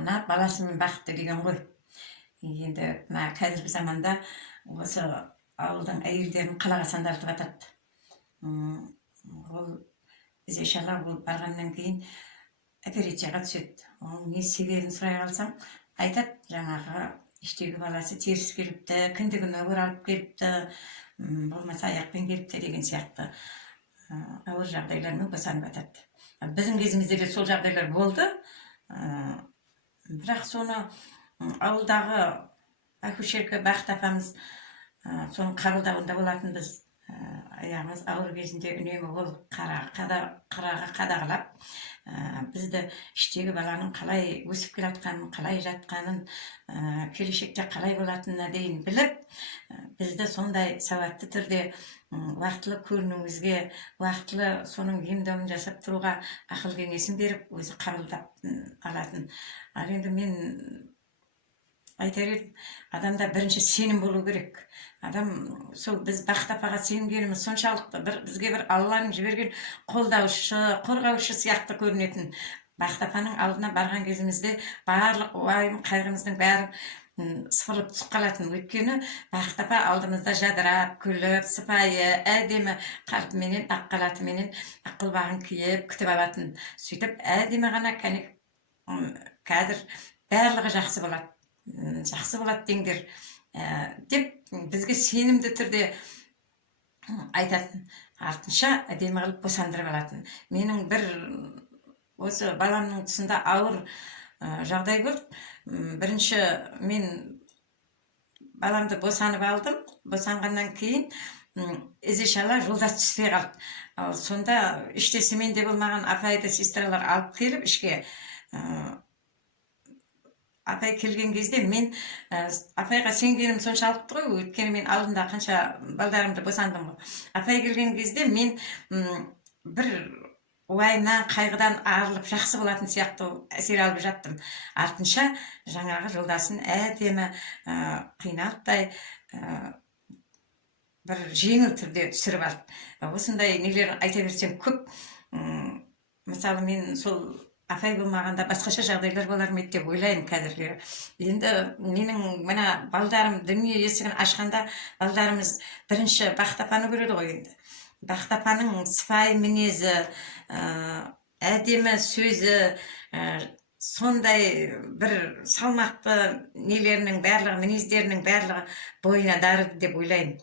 ана баласымен бақытты деген ғой. Енді мына қазіргі заманда осы ауылдың әйелдерін қалаға сандалтып атады. Ол ізешала ол барғаннан кейін операцияға түседі. Оның не себебін сұрай қалсам, айтады, жаңағы іштегі баласы теріс келіпті, кіндігіне оралып келіпті, болмаса аяқпен келіпті деген сияқты ауыр жағдайлармен босанып жатады. Біздің кезімізде де сол жағдайлар болды. Бірақ соны ауылдағы акушерка Бақыт апамыз соның қабылдауында болатынбыз. Аяғымыз ауыр кезінде үнемі ол қыраға қадағалап, бізді іштегі баланың қалай өсіп келатқанын, қалай жатқанын, келешекте қалай болатынына дейін біліп, бізді сондай сауатты түрде уақытылы көрінуімізге, уақытылы соның ем-домын жасап тұруға ақыл кеңесін беріп, өзі қабылдап алатын. Ал енді мен айтар едім, адамда бірінші сенім болу керек. Адам сол біз Бақыт апаға сенгеніміз соншалықты бізге бір Алланың жіберген қолдаушы, қорғаушы сияқты көрінетін. Бақыт апаның алдына барған кезімізде барлық уайым, қайғымыздың бәрі сыпырылып түсіп қалатын. Өйткені Бақыт апа алдымызда жадырап, күліп, сыпайы, әдемі қалпыменен, ақ қалатыменен, ақ құлбағын киіп күтіп алатын. Сөйтіп әдемі ғана қазір барлығы жақсы болады деңдер деп бізге сенімді түрде айтатын. Артынша әдемі қылып босандырып алатын. Менің бір осы баламның тұсында ауыр жағдай болды. Бірінші мен баламды босанып алдым. Босанғаннан кейін ізешала жолдас түспей қалды. Ал сонда іштесімен де болмаған апайды сестралар алып келіп ішке. Апай келген кезде мен апайға сенгенім соншалықты ғой, өйткені мен алдында қанша балдарымды босандым ғой. Апай келген кезде мен бір уайымнан, қайғыдан арылып жақсы болатын сияқты әсер алып жаттым. Артынша жаңағы жолдасын әдемі қиналықтай бір жеңіл түрде түсіріп алды. Осындай нелер айта берсем көп. Мысалы мен сол апай болмағанда басқаша жағдайлар болар ма еді деп ойлаймын қазіргі. Енді менің мына балдарым дүние есігін ашқанда балдарымыз бірінші Бақыт апаны көреді ғой енді. Бақыт апаның сыпайы мінезі, әдемі сөзі, сондай бір салмақты нелерінің барлығы, мінездерінің барлығы бойына дарыды деп ойлаймын.